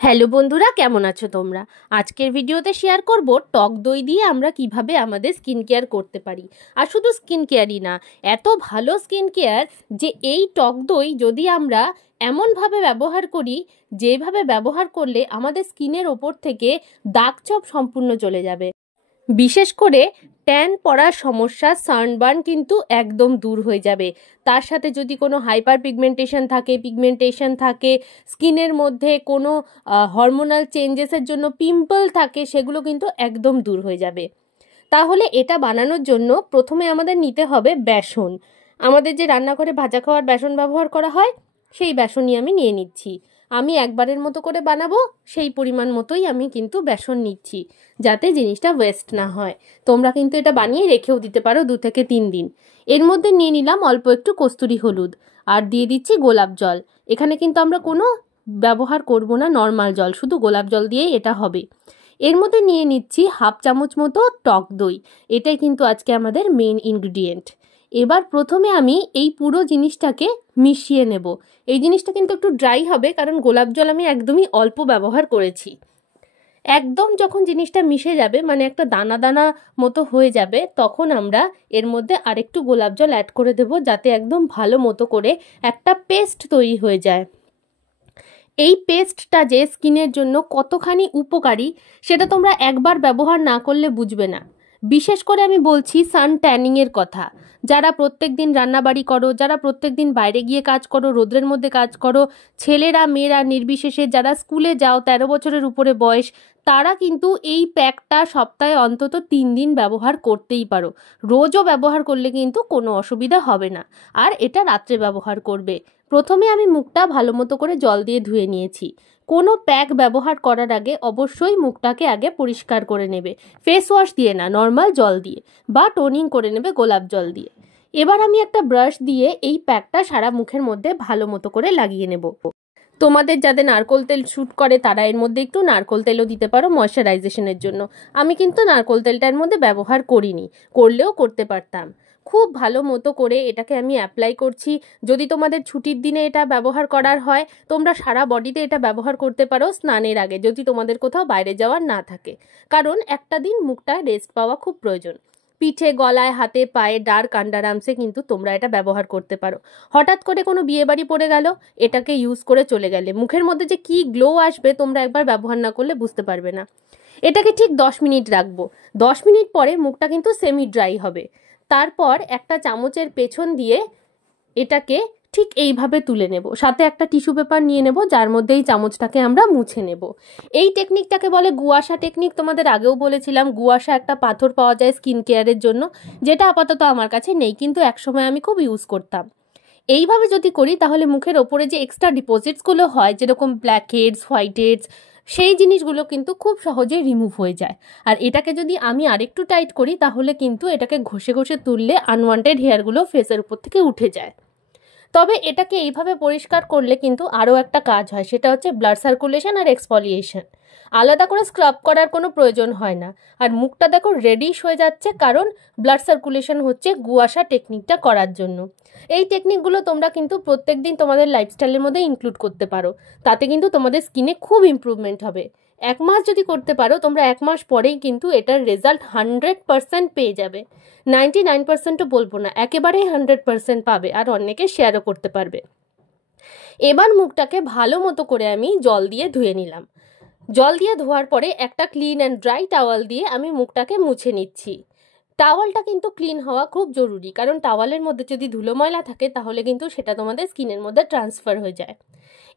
Hello বন্ধুরা, কেমন আছো তোমরা? আজকের ভিডিওতে শেয়ার করব টক দই দিয়ে আমরা কিভাবে আমাদের স্কিন কেয়ার করতে পারি। আর শুধু স্কিন কেয়ারই না, এত ভালো স্কিন কেয়ার যে এই টক দই যদি আমরা এমনভাবে ব্যবহার করি, যেভাবে ব্যবহার করলে আমাদের স্কিনের ওপর থেকে দাগ-ছোপ সম্পূর্ণ চলে যাবে। বিশেষ করে ট্যান পড়ার সমস্যা, সানবার্ন কিন্তু একদম দূর হয়ে যাবে। তার সাথে যদি কোনো হাইপার পিগমেন্টেশন থাকে, স্কিনের মধ্যে কোনো হরমোনাল চেঞ্জেসের জন্য পিম্পল থাকে, সেগুলো কিন্তু একদম দূর হয়ে যাবে। তাহলে এটা বানানোর জন্য প্রথমে আমাদের নিতে হবে বেসন। আমাদের যে রান্নাঘরে ভাজা খাওয়ার বেসন ব্যবহার করা হয়, সেই বেসনই আমি নিয়ে নিচ্ছি। আমি একবারের মতো করে বানাবো, সেই পরিমাণ মতোই আমি কিন্তু বেসন নিচ্ছি, যাতে জিনিসটা ওয়েস্ট না হয়। তোমরা কিন্তু এটা বানিয়ে রেখেও দিতে পারো 2 থেকে 3 দিন। এর মধ্যে নিয়ে নিলাম অল্প একটু কস্তুরি হলুদ, আর দিয়ে দিচ্ছি গোলাপ জল। এখানে কিন্তু আমরা কোনো ব্যবহার করব না নর্মাল জল, শুধু গোলাপ জল দিয়েই এটা হবে। এর মধ্যে নিয়ে নিচ্ছি হাফ চামচ মতো টক দই। এটাই কিন্তু আজকে আমাদের মেন ইনগ্রিডিয়েন্ট। এবার প্রথমে আমি এই পুরো জিনিসটাকে মিশিয়ে নেব। এই জিনিসটা কিন্তু একটু ড্রাই হবে, কারণ গোলাপ জল আমি একদমই অল্প ব্যবহার করেছি। একদম যখন জিনিসটা মিশে যাবে, মানে একটা দানা দানা মতো হয়ে যাবে, তখন আমরা এর মধ্যে আরেকটু গোলাপ জল অ্যাড করে দেব, যাতে একদম ভালো মতো করে একটা পেস্ট তৈরি হয়ে যায়। এই পেস্টটা যে স্কিনের জন্য কতখানি উপকারী, সেটা তোমরা একবার ব্যবহার না করলে বুঝবে না। বিশেষ করে আমি বলছি সান ট্যানিংয়ের কথা। যারা প্রত্যেক দিন রান্নাবাড়ি করো, যারা প্রত্যেক দিন বাইরে গিয়ে কাজ করো, রোদ্রের মধ্যে কাজ করো, ছেলেরা মেয়েরা নির্বিশেষে, যারা স্কুলে যাও 13 বছরের উপরে বয়স, তারা কিন্তু এই প্যাকটা সপ্তাহে অন্তত 3 দিন ব্যবহার করতেই পারো। রোজও ব্যবহার করলে কিন্তু কোনো অসুবিধা হবে না। আর এটা রাত্রে ব্যবহার করবে। প্রথমে আমি মুখটা ভালো মতো করে জল দিয়ে ধুয়ে নিয়েছি। কোনো প্যাক ব্যবহার করার আগে অবশ্যই মুখটাকে আগে পরিষ্কার করে নেবে, ফেস ওয়াশ দিয়ে না, নর্মাল জল দিয়ে, বা টোনিং করে নেবে গোলাপ জল দিয়ে। এবার আমি একটা ব্রাশ দিয়ে এই প্যাকটা সারা মুখের মধ্যে ভালো মতো করে লাগিয়ে নেব। তোমাদের যাদের নারকোল তেল শ্যুট করে, তারা এর মধ্যে একটু নারকোল তেলও দিতে পারো ময়শ্চারাইজেশনের জন্য। আমি কিন্তু নারকোল তেলটার মধ্যে ব্যবহার করিনি, করলেও করতে পারতাম। খুব ভালো মতো করে এটাকে আমি অ্যাপ্লাই করছি। যদি তোমাদের ছুটির দিনে এটা ব্যবহার করার হয়, তোমরা সারা বডিতে এটা ব্যবহার করতে পারো স্নানের আগে, যদি তোমাদের কোথাও বাইরে যাওয়ার না থাকে। কারণ একটা দিন মুখটা রেস্ট পাওয়া খুব প্রয়োজন। পিঠে, গলায়, হাতে, পায়ে, ডার্ক আন্ডারআর্মসে কিন্তু তোমরা এটা ব্যবহার করতে পারো। হঠাৎ করে কোনো বিয়েবাড়ি পড়ে গেল, এটাকে ইউজ করে চলে গেলে মুখের মধ্যে যে কি গ্লো আসবে, তোমরা একবার ব্যবহার না করলে বুঝতে পারবে না। এটাকে ঠিক 10 মিনিট রাখবো। 10 মিনিট পরে মুখটা কিন্তু সেমি ড্রাই হবে। তারপর একটা চামচের পেছন দিয়ে এটাকে ঠিক এইভাবে তুলে নেব। সাথে একটা টিস্যু পেপার নিয়ে নেব, যার মধ্যে এই চামচটাকে আমরা মুছে নেব। এই টেকনিকটাকে বলে গুয়াশা টেকনিক। তোমাদের আগেও বলেছিলাম, গুয়াশা একটা পাথর পাওয়া যায় স্কিন কেয়ারের জন্য, যেটা আপাতত আমার কাছে নেই, কিন্তু একসময় আমি খুব ইউজ করতাম। এইভাবে যদি করি, তাহলে মুখের ওপরে যে এক্সট্রা ডিপোজিটসগুলো হয়, যেরকম ব্ল্যাক হেডস, হোয়াইট হেডস, সেই জিনিসগুলো কিন্তু খুব সহজেই রিমুভ হয়ে যায়। আর এটাকে যদি আমি আরেকটু টাইট করি, তাহলে কিন্তু এটাকে ঘষে ঘষে তুললে আনওয়ান্টেড হেয়ারগুলো ফেসের উপর থেকে উঠে যায়। তবে এটাকে এইভাবে পরিষ্কার করলে কিন্তু আরও একটা কাজ হয়, সেটা হচ্ছে ব্লাড সার্কুলেশন আর এক্সফলিয়েশন। আলাদা করে স্ক্রাব করার কোনো প্রয়োজন হয় না। আর মুখটা দেখো রেডিশ হয়ে যাচ্ছে, কারণ ব্লাড সার্কুলেশন হচ্ছে গুয়াশা টেকনিকটা করার জন্য। এই টেকনিকগুলো তোমরা কিন্তু প্রত্যেক দিন তোমাদের লাইফস্টাইলের মধ্যে ইনক্লুড করতে পারো। তাতে কিন্তু তোমাদের স্কিনে খুব ইমপ্রুভমেন্ট হবে। 1 মাস যদি করতে পারো, তোমরা 1 মাস পরেই কিন্তু এটার রেজাল্ট 100% পেয়ে যাবে। 99%ও বলবো না, একেবারেই 100% পাবে, আর অনেকে শেয়ারও করতে পারবে। এবার মুখটাকে ভালো মতো করে আমি জল দিয়ে ধুয়ে নিলাম। জল দিয়ে ধোয়ার পরে একটা ক্লিন অ্যান্ড ড্রাই টাওয়াল দিয়ে আমি মুখটাকে মুছে নিচ্ছি। টাওয়ালটা কিন্তু ক্লিন হওয়া খুব জরুরি, কারণ টাওয়ালের মধ্যে যদি ধুলো ময়লা থাকে, তাহলে কিন্তু সেটা তোমাদের স্কিনের মধ্যে ট্রান্সফার হয়ে যায়।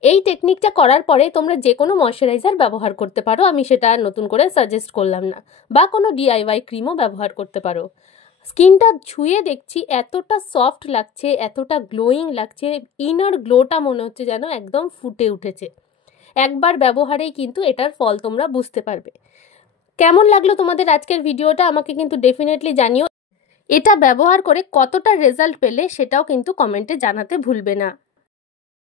এই টেকনিকটা করার পরে তোমরা যে কোনো ময়শ্চারাইজার ব্যবহার করতে পারো, আমি সেটা নতুন করে সাজেস্ট করলাম না, বা কোনো DIY ক্রিমও ব্যবহার করতে পারো। স্কিনটা ছুঁয়ে দেখছি এতটা সফট লাগছে, এতটা গ্লোয়িং লাগছে, ইনার গ্লোটা মনে হচ্ছে যেন একদম ফুটে উঠেছে। একবার ব্যবহারেই কিন্তু এটার ফল তোমরা বুঝতে পারবে। কেমন লাগলো তোমাদের আজকের ভিডিওটা আমাকে কিন্তু ডেফিনেটলি জানিও। এটা ব্যবহার করে কতটা রেজাল্ট পেলে সেটাও কিন্তু কমেন্টে জানাতে ভুলবে না।